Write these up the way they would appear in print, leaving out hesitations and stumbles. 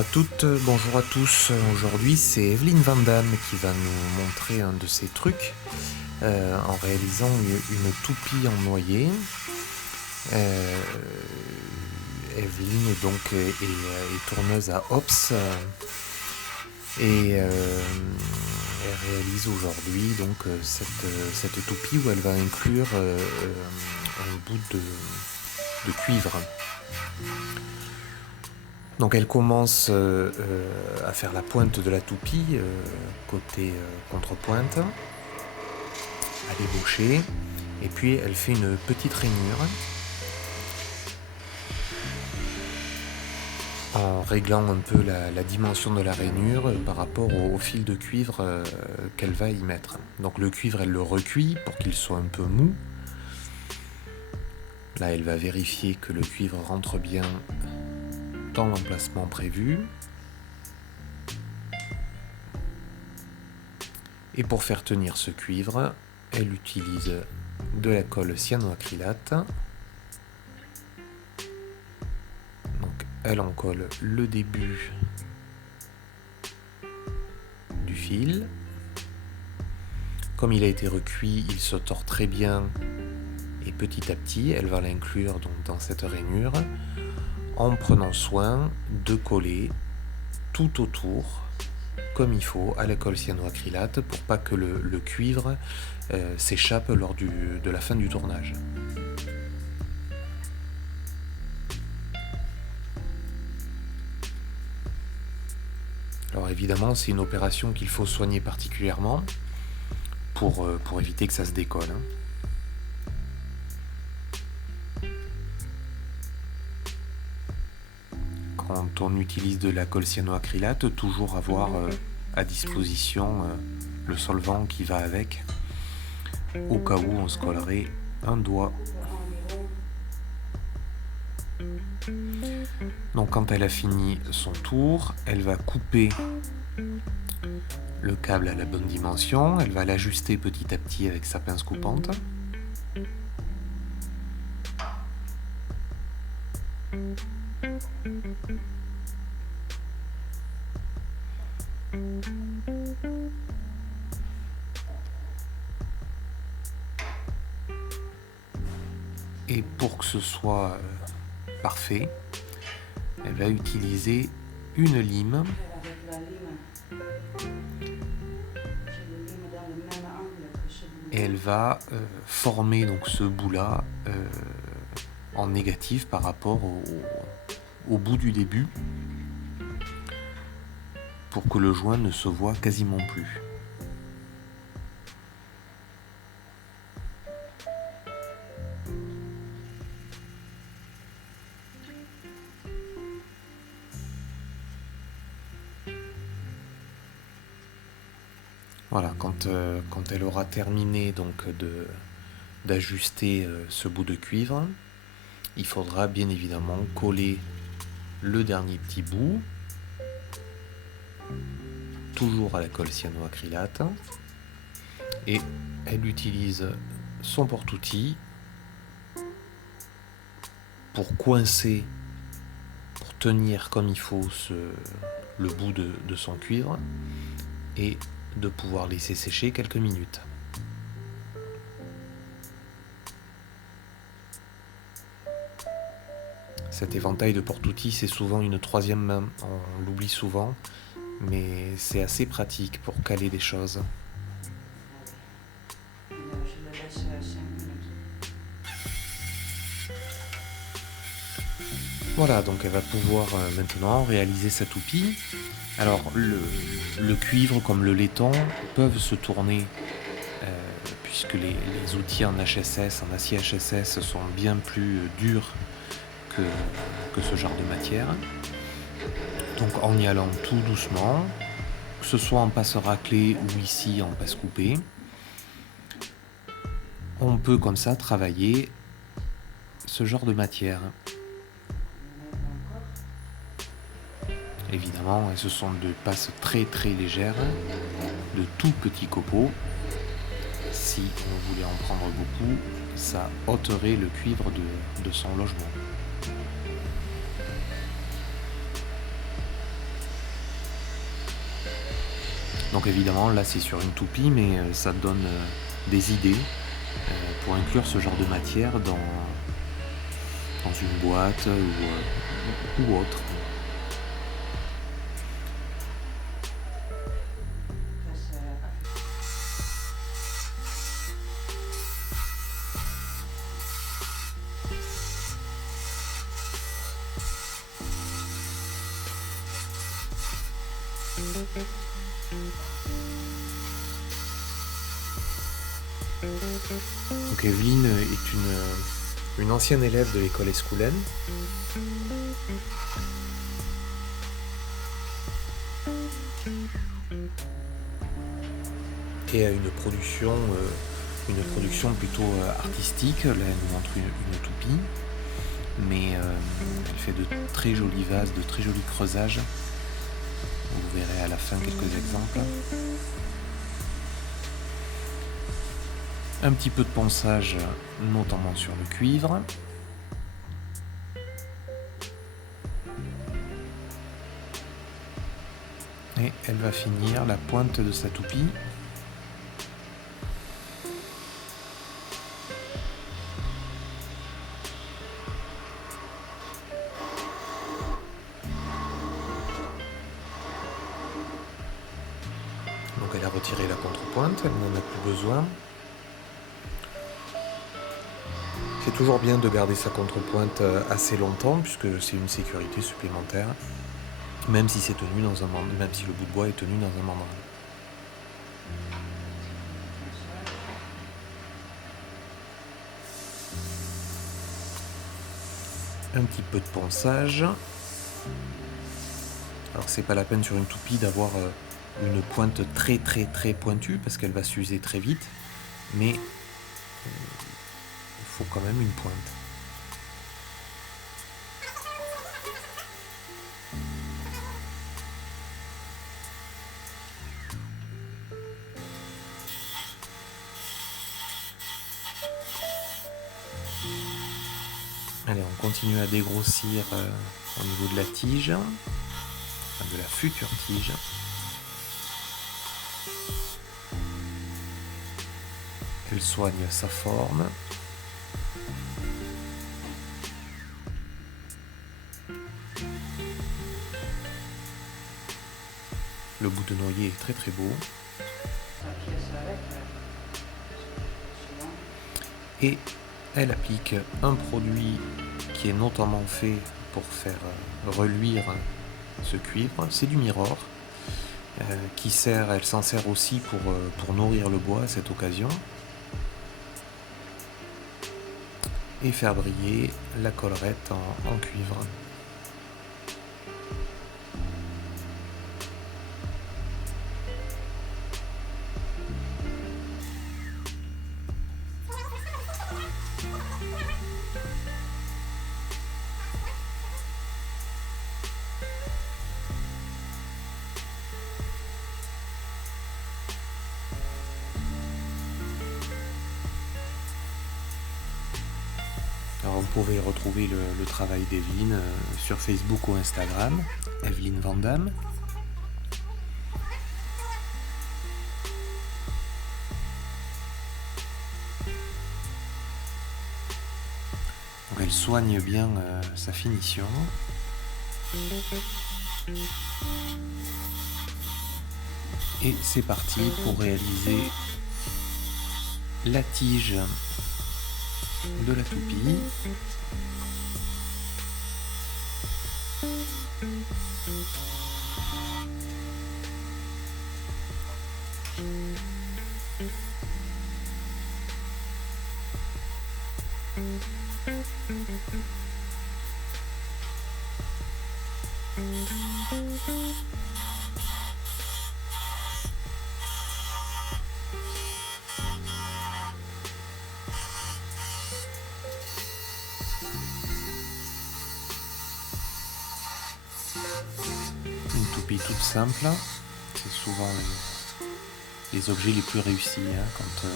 à toutes, bonjour à tous. Aujourd'hui, c'est Evelyne Van Damme qui va nous montrer un de ses trucs en réalisant une toupie en noyer. Evelyne donc est tourneuse à Ops et elle réalise aujourd'hui donc cette toupie où elle va inclure un bout de cuivre. Donc elle commence à faire la pointe de la toupie, côté contrepointe, à débaucher, et puis elle fait une petite rainure en réglant un peu la dimension de la rainure par rapport au fil de cuivre qu'elle va y mettre. Donc le cuivre, elle le recuit pour qu'il soit un peu mou. Là, elle va vérifier que le cuivre rentre bien dans l'emplacement prévu. Et pour faire tenir ce cuivre, elle utilise de la colle cyanoacrylate. Donc elle en colle le début du fil. Comme il a été recuit, il se tord très bien et petit à petit, elle va l'inclure donc dans cette rainure en prenant soin de coller tout autour comme il faut à la colle cyanoacrylate pour pas que le cuivre s'échappe lors de la fin du tournage. Alors évidemment, c'est une opération qu'il faut soigner particulièrement pour éviter que ça se décolle. Quand on utilise de la colle cyanoacrylate, toujours avoir à disposition le solvant qui va avec, au cas où on se collerait un doigt. Donc quand elle a fini son tour, elle va couper le câble à la bonne dimension, elle va l'ajuster petit à petit avec sa pince coupante. Et pour que ce soit parfait, elle va utiliser une lime et elle va former donc ce bout-là en négatif par rapport au bout du début pour que le joint ne se voit quasiment plus. Voilà, quand elle aura terminé donc d'ajuster ce bout de cuivre, il faudra bien évidemment coller le dernier petit bout, toujours à la colle cyanoacrylate, et elle utilise son porte-outil pour coincer, pour tenir comme il faut le bout de son cuivre et de pouvoir laisser sécher quelques minutes. Cet éventail de porte-outils, c'est souvent une troisième main, on l'oublie souvent, mais c'est assez pratique pour caler des choses. Voilà, donc elle va pouvoir maintenant réaliser sa toupie. Alors le cuivre comme le laiton peuvent se tourner puisque les outils en HSS, en acier HSS sont bien plus durs que ce genre de matière. Donc en y allant tout doucement, que ce soit en passe raclée ou ici en passe coupée, on peut comme ça travailler ce genre de matière. Évidemment, ce sont de passes très très légères, de tout petits copeaux. Si on voulait en prendre beaucoup, ça ôterait le cuivre de son logement. Donc évidemment, là, c'est sur une toupie, mais ça donne des idées pour inclure ce genre de matière dans une boîte ou autre. Donc Evelyne est une ancienne élève de l'école Escoulen. Et a une production plutôt artistique. Là, elle nous montre une toupie, mais elle fait de très jolis vases, de très jolis creusages. Vous verrez à la fin quelques exemples. Un petit peu de ponçage, notamment sur le cuivre. Et elle va finir la pointe de sa toupie. Donc elle a retiré la contrepointe, elle n'en a plus besoin. C'est toujours bien de garder sa contrepointe assez longtemps puisque c'est une sécurité supplémentaire, même si c'est tenu dans un mandrin, même si le bout de bois est tenu dans un mandrin. Un petit peu de ponçage. Alors c'est pas la peine sur une toupie d'avoir une pointe très très très pointue parce qu'elle va s'user très vite, mais il faut quand même une pointe. Allez, on continue à dégrossir au niveau de la tige, enfin de la future tige. Elle soigne sa forme. Le bout de noyer est très très beau. Et elle applique un produit qui est notamment fait pour faire reluire ce cuivre, c'est du Mirror, elle s'en sert aussi pour nourrir le bois à cette occasion et faire briller la collerette en cuivre. Alors vous pouvez retrouver le travail d'Evelyne sur Facebook ou Instagram, Evelyne Vandamme. Donc elle soigne bien sa finition. Et c'est parti pour réaliser la tige de la toupie. Une toupie toute simple, c'est souvent les objets les plus réussis quand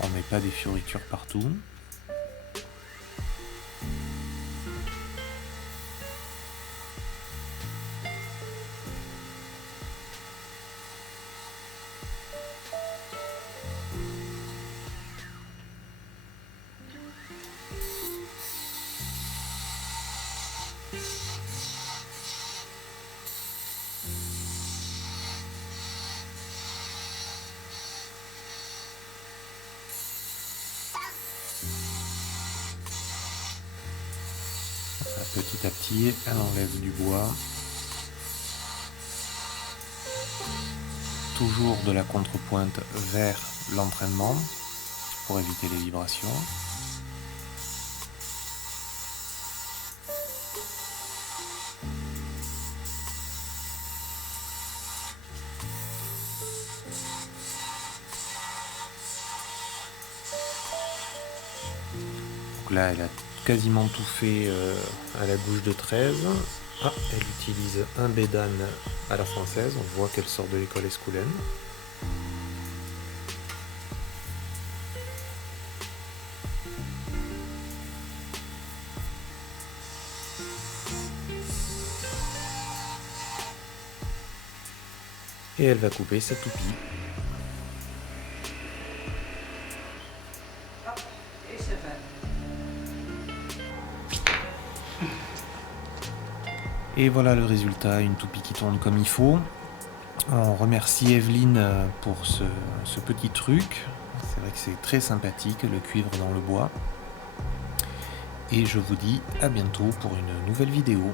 on met pas des fioritures partout. petit à petit, elle enlève du bois. Toujours de la contrepointe vers l'entraînement pour éviter les vibrations. Donc là, elle a quasiment tout fait à la gouge de 13. Ah, elle utilise un bédane à la française. On voit qu'elle sort de l'école Escoulaine. Et elle va couper sa toupie. Et c'est fait. Et voilà le résultat, une toupie qui tourne comme il faut. On remercie Evelyne pour ce petit truc. C'est vrai que c'est très sympathique, le cuivre dans le bois. Et je vous dis à bientôt pour une nouvelle vidéo.